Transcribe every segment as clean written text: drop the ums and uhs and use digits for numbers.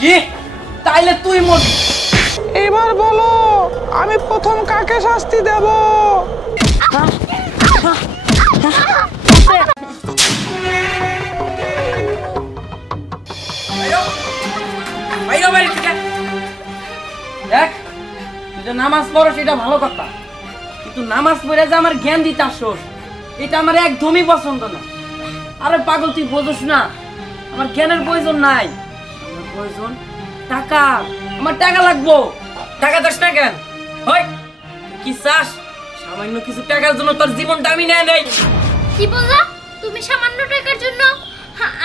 কি তাইলে তুই মরবি। এবার বলো আমি প্রথম কাকে শাস্তি দেব? দেখ তুই যে নামাজ পড়ো সেটা ভালো কথা, কিন্তু নামাজ পড়ে যে আমার জ্ঞান দিতে আসোস এটা আমার একদমই পছন্দ না। আরে পাগল তুই বোঝোস না, আমার জ্ঞানের প্রয়োজন নাই, আমার প্রয়োজন টাকা। আমার টাকা লাগবো। টাকা দাস না কেন? হয় কি চাস? সামান্য কিছু টাকার জন্য তোর জীবনটা আমি নেয় নেই। কি বললা? তুমি সামান্য টাকার জন্য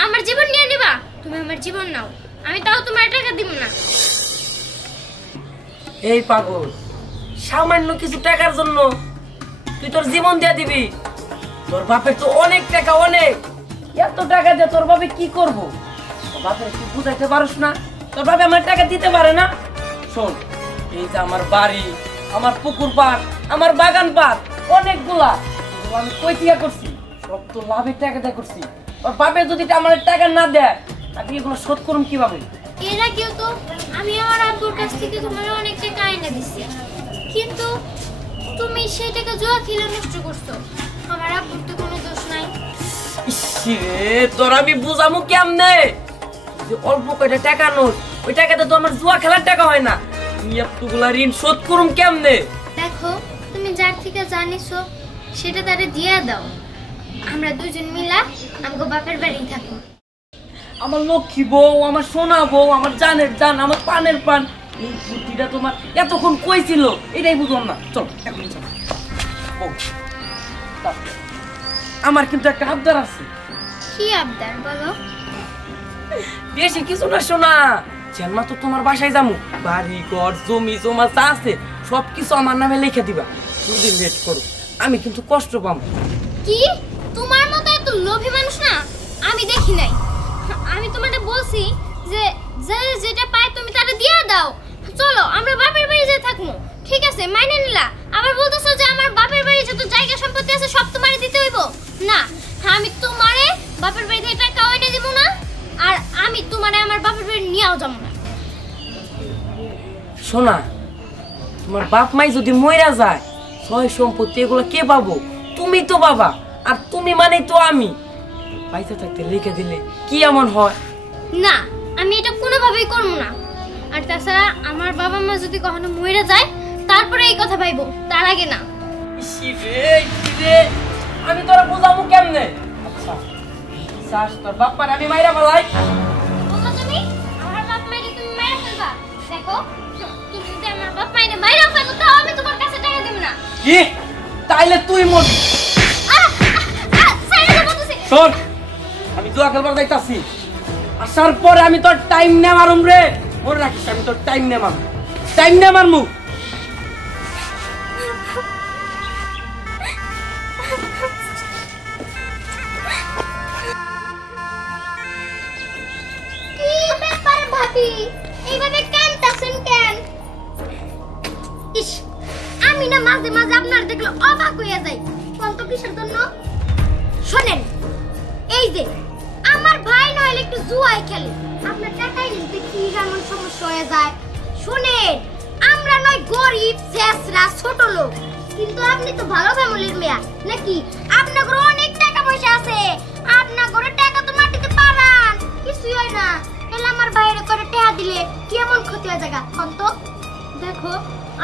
আমার জীবন নিয়ে নিবা? তুমি আমার জীবন নাও, আমি তাও তোমার টাকা দিব না। এই পাগল, সামান্য কিছু টাকার জন্য তুই তোর জীবন দিয়ে দিবি? তোর বাপের তো অনেক টাকা, অনেক। এত টাকা দিয়ে তোর বাপে কি করবো? তোর বাপের তুই বুঝাইতে পারিস না? তোর বাপে আমার টাকা দিতে পারে না। শোন, এই যে আমার বাড়ি, আমার পুকুর পাড়, আমার বাগান পাড় অনেকগুলা, আমি কই থেকে করছি? সব তো লাভের টাকা দিয়ে করছি। তোর বাপে যদি আমার টাকা না দেয় আমি এগুলো শোধ করুম কিভাবে? এরা কেউ তো আমি আমার আব্বুর কাছ থেকে তোমার অনেক টাকা এনে দিচ্ছি, কিন্তু তুমি সেই টাকা জুয়া খেলে নষ্ট করছো। আমার আব্বুর তো কোনো দোষ নাই। ইসরে তোর আমি বুঝামু কেমনে? যে অল্প কয়টা টাকা নোট, ওই টাকাতে তো আমার জুয়া খেলার টাকা হয় না। আমি এতগুলা ঋণ শোধ করুম কেমনে? দেখো তুমি যার থেকে জানিছো সেটা তারে দিয়ে দাও, আমরা দুজন মিলা আমগো বাপের বাড়ি থাকো। আমার লক্ষ্মী বউ, আমার সোনা বউ, আমার জানের জান, আমার পানের পান, এই বুদ্ধিটা তোমার এতক্ষণ কই ছিল এটাই বুঝলাম না। চল এখন চল। বউ, আমার কিন্তু একটা আবদার আছে। কি আবদার বলো? বেশি কিছু না সোনা, জেলমা তো তোমার বাসায় যামু, বাড়ি ঘর জমি জমা যা আছে সবকিছু আমার নামে লিখে দিবা। যদি লেট করো আমি কিন্তু কষ্ট পাবো। কি তোমার মতো এত লোভী মানুষ না আমি দেখি নাই। আমি তোমাকে বলছি যে যেটা পায় তুমি তারে দিয়ে দাও। চলো আমরা বাপের বাড়ি যেয়ে থাকবো। ঠিক আছে মাইনে নিলা, আবার বলতেছো যে আমার বাপের বাড়ি যত জায়গা সম্পত্তি আছে সব তোমারে দিতে হইব না। আমি তোমারে বাপের বাড়ি থেকে টাকা এনে দিব না, আর আমি তোমারে আমার বাপের বাড়ি নিয়েও যাব না। সোনা, তোমার বাপ মাই যদি মইরা যায় সয় সম্পত্তি এগুলো কে পাবো? তুমি তো বাবা, আর তুমি মানে তো আমি। পয়সা থাকতে লিখে দিলে কি এমন হয়? না আমি এটা কোনোভাবেই করব না। আর তাছাড়া আমার বাবা মা যদি কখনো মরে যায় তারপরে এই কথা ভাইবো, তার আগে না। আমি তোরা বুঝাবো কেমনে? আচ্ছা শ্বাস তোর বাপ্পার আমি মাইরা ফেলাই। বলো তুমি আমার বাপ মাইরে তুমি মাইরা ফেলবা? দেখো তুমি যদি আমার বাপ মাইরে মাইরা ফেলো তাও আমি তোমার কাছে টাকা দেব না। কি তাইলে তুই মরবি। শোন, আমি জুয়া খেলবার যাইতাছি, আসার পরে আমি তোর টাইম নে মারুম রে। মনে রাখিস আমি তোর টাইম নে মারুম, টাইম নে মারমু। কি ব্যাপার ভাবি, এইভাবে কাঁদতাছেন কেন? ইস, আমি না মাঝে মাঝে আপনার দেখলে অবাক হয়ে যাই। কত কিসের জন্য? শোনেন, এই যে আমার ভাই নইলে একটু জুয়াই খেলে, আপনার টাকাই নিতে কি এমন সমস্যা হয়ে যায়? শুনেন, আমরা নয় গরিব শেষরা ছোট লোক, কিন্তু আপনি তো ভালো ফ্যামিলির মেয়া নাকি? আপনার ঘরে অনেক টাকা পয়সা আছে, আপনার ঘরে টাকা তো মাটিতে পারান, কিছুই হয় না। এলে আমার বাইরে করে টাকা দিলে কি এমন ক্ষতি হয়ে যাবে? অন্ত দেখো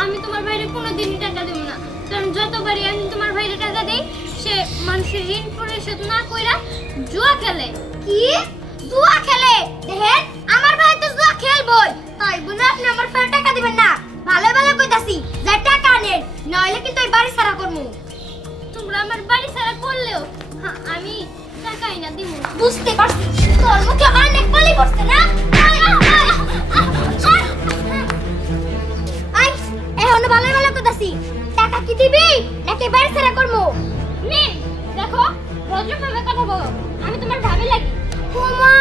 আমি তোমার বাইরে কোনোদিনই টাকা দেব না, কারণ যতবারই আমি তোমার বাইরে টাকা দেই সে মানুষের ঋণ পরিশোধ না কইরা জুয়া খেলে। কি জুয়া খেলে? দেখেন আমার ভাই তো জুয়া খেলবই, তাই বলে আপনি আমার ভাই টাকা দিবেন না? ভালো ভালো কইতাছি যে টাকা আনেন, নইলে কিন্তু এই বাড়ি ছাড়া করমু। তোমরা আমার বাড়ি ছাড়া করলেও আমি টাকাই না দিব। বুঝতে পারছি তোর মুখে অনেক বলি পড়ছে না? আই এখন ভালো ভালো কইতাছি, টাকা কি দিবি নাকি বাড়ি ছাড়া করমু? নে দেখো ভদ্রভাবে কথা বলো, আমি তোমার ভাবি লাগি। ওমা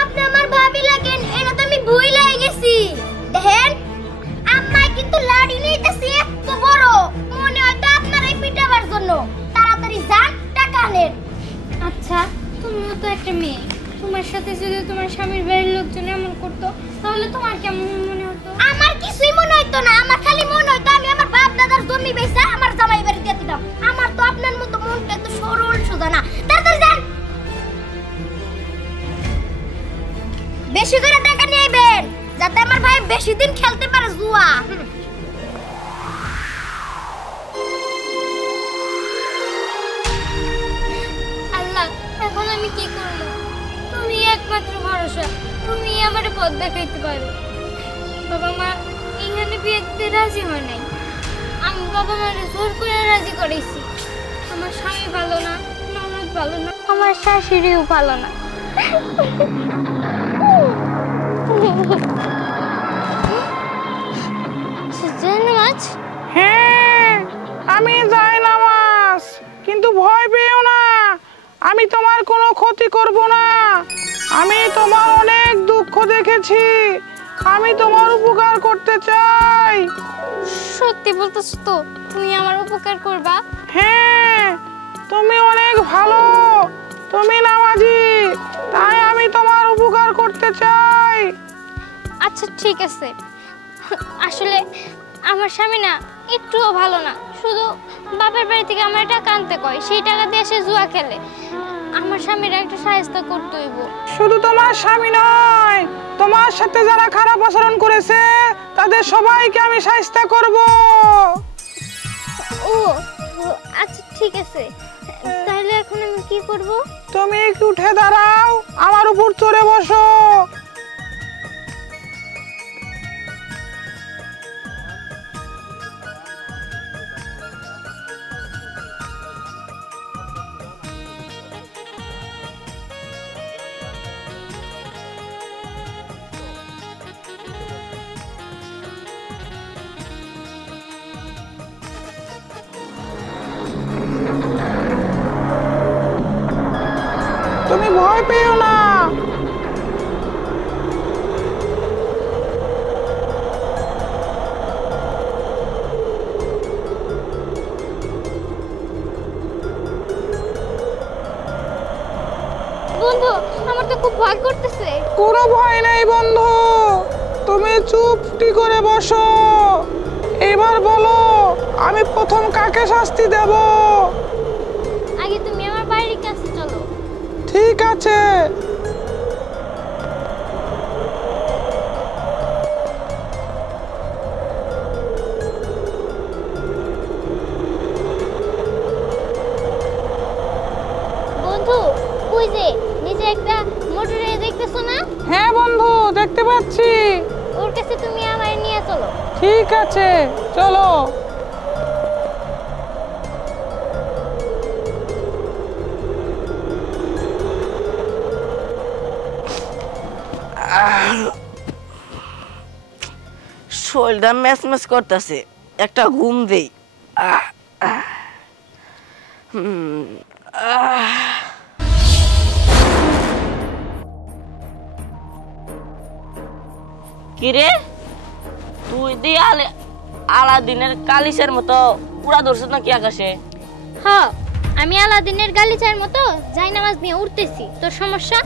আপনি আমার ভাবি লাগেন এটা তো আমি ভুইলাই গেছি। দেখেন আম্মা কিন্তু লাড়ি নিতেছে এত বড়, মনে হয় তো আপনারাই পিটাবার জন্য। তাড়াতাড়ি যান টাকা আনেন। আচ্ছা তুমিও তো একটা মেয়ে, তোমার সাথে যদি তোমার স্বামীর বাড়ির লোকজন এমন করতো তাহলে তোমার কেমন মনে হতো? আমার কিছুই মনে হতো না, আমার খালি মনে হতো আমি আমার বাপ দাদার জমি বেচে আমার জামাই বাড়ি দিয়ে দিতাম। আমার তো আপনার মতো মনটা এত সরল সোজা না। তাড়াতাড়ি যান, বেশি করে টাকা নিয়ে আইবেন যাতে আমার ভাই বেশি দিন খেলতে পারে জুয়া। আল্লাহ, এখন আমি কি করব? তুমি একমাত্র ভরসা, তুমি আমারে পথ দেখাইতে পারো। বাবা মা এখানে বিয়ে দিতে রাজি হয় নাই, আমি বাবা মারে জোর করে রাজি করেছি। আমার স্বামী ভালো না, ননদ ভালো না, আমার শাশুড়িও ভালো না। জানামাজ? হ্যাঁ, আমি যাই নামাজ, কিন্তু ভয় পেও না, আমি তোমার কোনো ক্ষতি করব না। আমি তোমার অনেক দুঃখ দেখেছি, আমি তোমার উপকার করতে চাই। সত্যি বলতেছ তো? তুমি আমার উপকার করবা? হ্যাঁ, তুমি অনেক ভালো, তুমি নামাজি, তাই আমি তোমার উপকার করতে চাই। আচ্ছা ঠিক আছে। আসলে আমার স্বামী না একটুও ভালো না, শুধু বাপের বাড়ি থেকে আমার টাকা আনতে কয়, সেই টাকা দিয়ে সে জুয়া খেলে। আমার স্বামীর একটা সাহায্য করতে হইব। শুধু তোমার স্বামী নয়, তোমার সাথে যারা খারাপ আচরণ করেছে তাদের সবাইকে আমি শাস্তি করব। ও আচ্ছা ঠিক আছে, তাহলে এখন আমি কি করব? তুমি একটু উঠে দাঁড়াও, আমার উপর চড়ে বসো। তুমি ভয় পেও না। বন্ধু, আমার তো খুব ভয় করতেছে। কোনো ভয় নেই বন্ধু, তুমি চুপটি করে বসো। এবার বলো, আমি প্রথম কাকে শাস্তি দেব? আগে তুমি আমার বাড়ির কাছে চলো। ঠিক আছে। বন্ধু, ওই যে নিচে একটা মোটরে দেখতেছো না? হ্যাঁ বন্ধু, দেখতে পাচ্ছি। ওর কাছে তুমি আমায় নিয়ে চলো। ঠিক আছে, চলো। শরীরটা ম্যাচ ম্যাচ করতেছে, একটা ঘুম দেই। কিরে, তুই দিয়ে আলাদিনের কালিসের মতো উড়া ধরছ নাকি আকাশে? হ্যাঁ, আমি আলাদিনের গালিচার মতো যাই নামাজ নিয়ে উঠতেছি। তোর সমস্যা?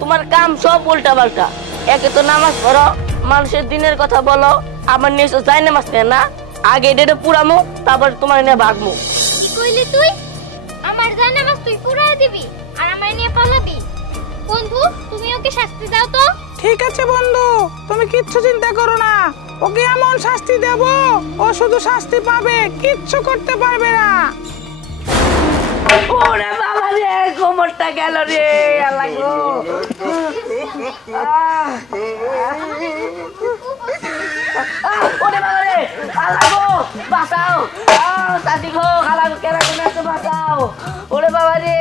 তোমার কাম সব উল্টা পাল্টা। একে তো নামাজ পড়ো, মানুষের দিনের কথা বলো, আমার নিয়ে যাই নামাজ নেয় না। আগে এটা পুরামো, তারপর তোমার নিয়ে ভাগমো। কি কইলি তুই? আমার যাই নামাজ তুই পুরাই দিবি আর আমায় নিয়ে পালাবি? বন্ধু, তুমি ওকে শাস্তি দাও তো। ঠিক আছে বন্ধু, তুমি কিচ্ছু চিন্তা করো না, ওকে এমন শাস্তি দেব, ও শুধু শাস্তি পাবে, কিচ্ছু করতে পারবে না। ওরে বাবা রে, কোমরটা গেল রে, আল্লাহ গো। ওরে বাবা রে, আল্লাহ গো, বাঁচাও। চাচি গো, খালা গো, কেনা কেনা তো বাঁচাও। ওরে বাবা রে,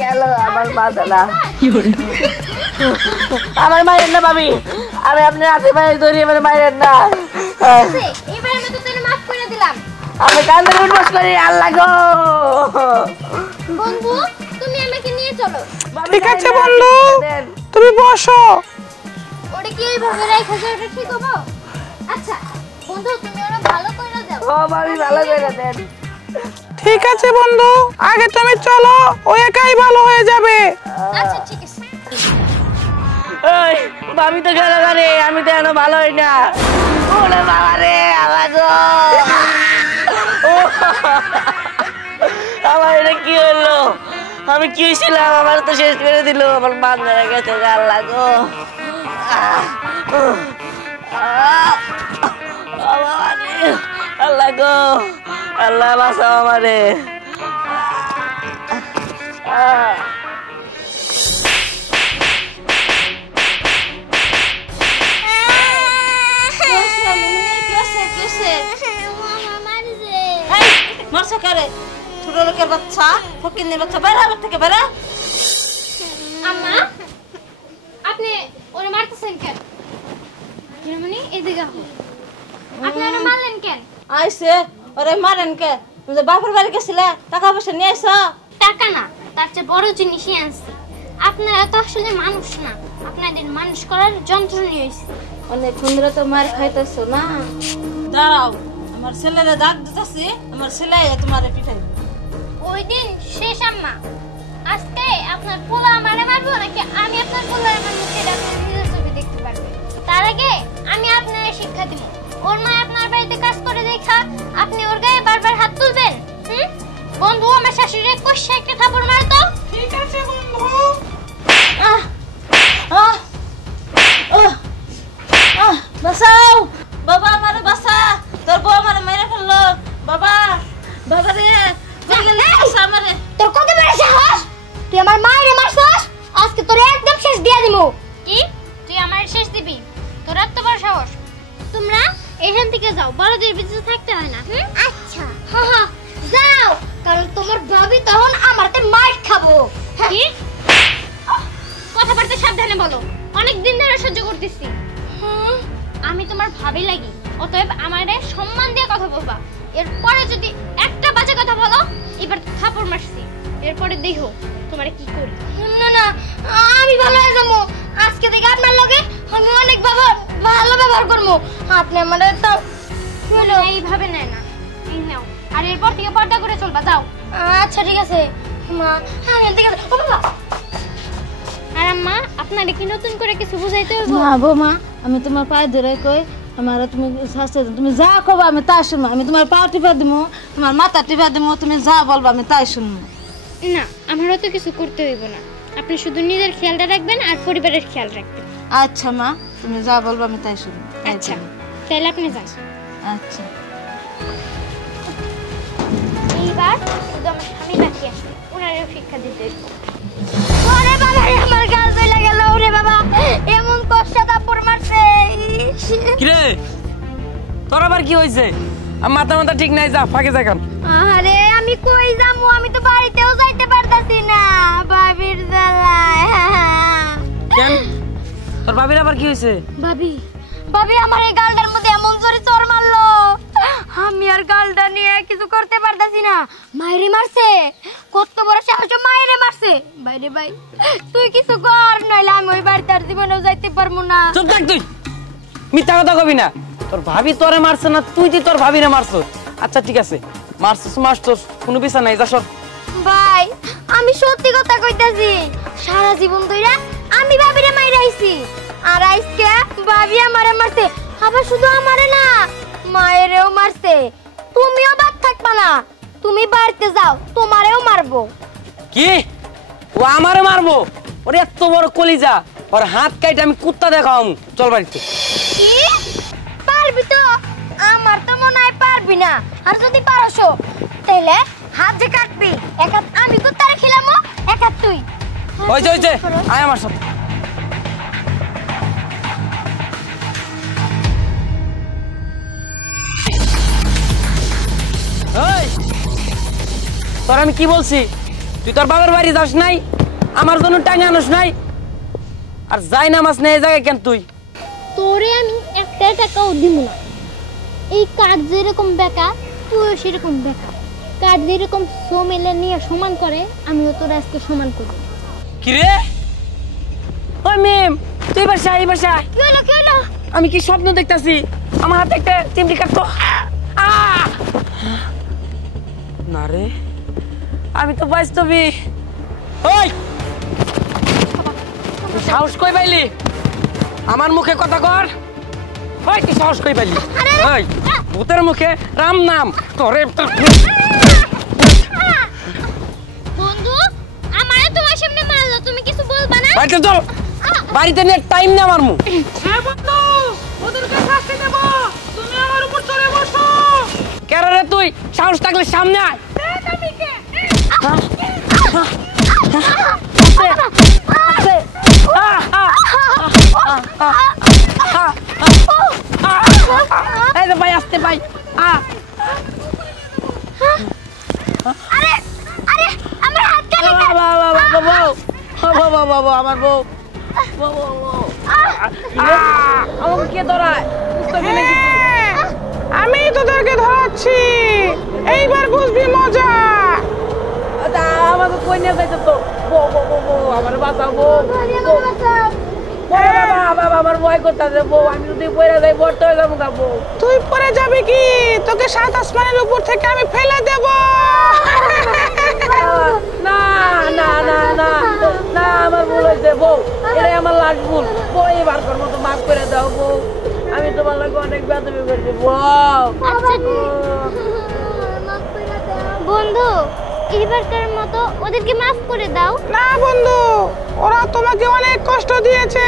গেল আমার বাঁচালা। আমার মায়ের না ভাবি, আমি আপনার হাতে পায়ে ধরি, আমার মায়ের না। এবারে আমি তো তোকে মাফ করে দিলাম। আমি কান্দে উঠবস করি, আল্লাহ গো। বন্ধু, তুমি আমাকে নিয়ে চলো। ঠিক আছে বন্ধু, তুমি বসো। ওটা কি এইভাবে রেখে যাও, এটা ঠিক হবে? আচ্ছা বন্ধু, তুমি ওরা ভালো করে দাও। ও ভাবি, ভালো করে দেন। ঠিক আছে বন্ধু, আগে তুমি চলো, ও একাই ভালো হয়ে যাবে। আচ্ছা ঠিক আছে। ভাবি তো গেল রে, আমি তো এখনো ভালো হই না। ওরে বাবা রে, আমার গো, আমার এটা কি হলো? আমি কি ছিলাম? আমার তো শেষ করে দিল, আমার মান ধরে গেছে। আল্লাহ গো, আল্লাহ গো, আল্লাহ বাঁচাও আমারে। মারছে কারে? ছোট লোকের বাচ্চা, ফকিন্নির বাচ্চা, বেরা আমার থেকে বেরা। আম্মা, আপনি ওরে মারতেছেন কেন? হিরোমণি, এদিকে আসো। আপনি ওরে মারলেন কেন? আইসে ওরে মারেন কে? তুমি বাপের বাড়ি গেছিলে, টাকা পয়সা নিয়ে আইসো? টাকা না, তার চেয়ে বড় জিনিসই আনছি। আপনারা তো আসলে মানুষ না, আপনাদের মানুষ করার যন্ত্র নিয়ে এসেছি। অনেক সুন্দর তো মার খাইতেছো না। দাঁড়াও, আমার ছেলেরে ডাক দিতেছি, আমার ছেলে তোমারে পিঠাই। ওই দিন শেষ আম্মা। আজকে আপনার পোলা আমারে মারবো নাকি আমি আপনার পোলার মারবো সেটা আপনি নিজের চোখে দেখতে পারবেন। তার আগে আমি আপনার শিক্ষা দিব। ওর মা আপনার বাড়িতে কাজ করে দেখা আপনি ওর গায়ে বারবার হাত তুলবেন? বন্ধু, আমার শাশুড়ি কষে একটা থাপড় মারতো। ঠিক আছে বন্ধু। আহ আহ আহ আহ বাঁচাও বাবা, আমারে বাঁচা, তোর বউ আমারে মেরে ফেললো। বাবা, বাবা রে, আমারে। তোর কত বড় সাহস? তুই আমার মায়ের মারছস? আজকে তোর একদম শেষ দিয়া দিমু। কি? তুই আমার শেষ দিবি? তোর এত বড় সাহস? তোমরা এখান থেকে যাও, বড়দের ভিতরে থাকতে হয় না। আচ্ছা, হ্যাঁ হ্যাঁ যাও, কারণ তোমার ভাবি তখন আমারতে মার খাবো। কি? কথাবার্তা সাবধানে বলো, অনেক দিন ধরে সহ্য করতেছি। আমি তোমার ভাবি লাগি, অতএব আমারে সম্মান দিয়ে কথা বলবা। এরপরে যদি একটা বাজে কথা বলো, এবার থাপড় মারছি, এরপরে দেখো তোমারে কি করি। না না, আমি ভালো হয়ে যাবো। আজকে থেকে আপনার লগে আমি অনেক ভালো ব্যবহার করবো। আপনি আমারে তো এইভাবে নেয় না, এই নাও। আর এরপর থেকে পর্দা করে চলবা, যাও। আচ্ছা ঠিক আছে মা, আমি ঠিক আছে। ও বাবা, আর আম্মা, আপনারে কি নতুন করে কিছু বুঝাইতে হবে? না বৌমা, আমি তোমার পায়ে ধরে কই, আমার তুমি শাস্তি দাও। তুমি যা কবা আমি তাই শুনবো। আমি তোমার পা টিপা দিব, তোমার মাথা টিপা দিব, তুমি যা বলবা আমি তাই শুনবো। না, আমারও তো কিছু করতে হইব না। আপনি শুধু নিজের খেয়ালটা রাখবেন আর পরিবারের খেয়াল রাখবেন। আচ্ছা মা, তুমি যা বলবা আমি তাই শুনবো। আচ্ছা, তাহলে আপনি যান। আচ্ছা, এইবার শুধু আমার স্বামী বাকি আছে, ওনারও শিক্ষা দিতে হইব। ওরে বাবা, আমার গাল জ্বলে গেল। ওরে বাবা, এমন কষ্ট থাপ্পড় মারছে। কিরে, তোর আবার কি হয়েছে? আমার মাথা মাথা ঠিক নাই, যা ফাঁকে যা। আরে আমি কই যামু? আমি তো বাড়িতেও যাইতে পারতাছি না, ভাবির জ্বালায়। কেন, তোর ভাবির আবার কি হয়েছে? ভাবি, ভাবি আমার এই গালটার মধ্যে এমন জোরে চড় মারলো, আমি আর গালটা নিয়ে কিছু করতে পারতাছি না। মাইরে মারছে, কত বড় সাহস, মাইরে মারছে। বাইরে ভাই, তুই কিছু কর, নইলে আমি ওই বাড়িতে আর জীবনেও যাইতে পারবো না। চুপ থাক তুই, মিথ্যা কথা কবি না। তোর ভাবি তোরে মারছে না, তুই তোর ভাবিরে মারছ। আচ্ছা ঠিক আছে, মারছিস মারছিস, কোনো বিচার নাই, যা সর। ভাই, আমি সত্যি কথা কইতাছি, সারা জীবন ধইরা আমি ভাবিরে মাইরা আইছি, আর আজকে ভাবি আমারে মারছে। আবার শুধু আমারে না, মায়েরেও মারছে। তুমিও বাদ থাকবা না, তুমি বাড়িতে যাও, তোমারেও মারবো। কি, ও আমারে মারবো? ওরে এত বড় কলিজা, ওর হাত কাইটে আমি কুত্তা দেখাম। চল বাড়িতে। কি পারবি তো? আমার তো মনে হয় পারবি না। আর যদি পারছো তাহলে হাত যে কাটবি, এক হাত আমি কুত্তারে খিলামো, এক হাত তুই। হইছে, আয় আমার সাথে। তোর আমি কি বলছি? তুই তোর বাবার বাড়ি যাস নাই, আমার জন্য টাঙে আনস নাই, আর যাই নামাজ নেই এই জায়গায় কেন তুই? তোরে আমি একটা টাকাও দিব না। এই কাঠ যেরকম বেকা, তুইও সেরকম বেকা। কাঠ যেরকম সোমেলে নিয়ে সমান করে, আমিও তোর আজকে সমান করব। কি রে? ওই মেম, তুই বাসা, এই বাসা। কি হলো, কি হলো? আমি কি স্বপ্ন দেখতাছি? আমার হাতে একটা চিমটি কাটতো। না রে, আমি তো বাস্তবই। ওই সাহস কই পাইলি? আমার মুখে কথা কর। ওই কি সাহস কই পাইলি? ওই ভূতের মুখে রাম নাম তোরে। বন্ধু আমারে তোমার সামনে মারলো, তুমি কিছু বলবা না? বাড়িতে চল, বাড়িতে নিয়ে টাইম নেই আমার মুখ। হ্যাঁ বন্ধু, ওদেরকে শাস্তি দেব, তুমি আমার উপর চড়ে বসো। কেন রে তুই? সাহস থাকলে সামনে আয়। দেখ আমি কে। এই যে ভাই আসতে ভাই। আরে আরে আমার হাত কানে আমার বউ আমাকে কে ধরায়? আমি তোদেরকে ধরাচ্ছি, এইবার বুঝবি মজা। আমাকে কই নিয়ে যাইতে তো? আমার বাঁচাও বউ। বাবা আমার ভয় করতেছে বউ, আমি যদি পড়ে যাই বর্ত হয়ে যাবো গা বউ। তুই পরে যাবি কি? তোকে 7 আসমানের উপর থেকে আমি ফেলে দেব। না না না না না, আমার ভুল হয়েছে বউ, এটাই আমার লাস্ট ভুল বউ। এবার কর মতো মাফ করে দাও বউ, আমি তোমার লাগে অনেক বেদবি করেছি বউ। বন্ধু এবারকার মতো ওদেরকে মাফ করে দাও। না বন্ধু, ওরা তোমাকে অনেক কষ্ট দিয়েছে,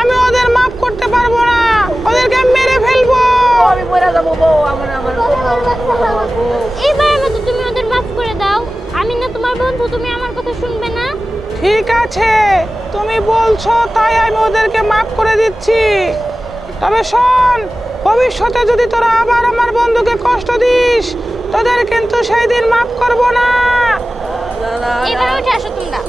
আমি ওদের মাফ করতে পারবো না, ওদেরকে আমি মেরে ফেলবো। আমি পড়ে যাবো বউ, আমার এবারের মতো তুমি ওদের মাফ করে দাও। আমি না তোমার বন্ধু, তুমি আমার কথা শুনবে না? ঠিক আছে, তুমি বলছো তাই আমি ওদেরকে মাফ করে দিচ্ছি। তবে শোন, ভবিষ্যতে যদি তোরা আবার আমার বন্ধুকে কষ্ট দিস, তোদের কিন্তু সেই দিন মাফ করবো না। এবার উঠে আসো তোমরা।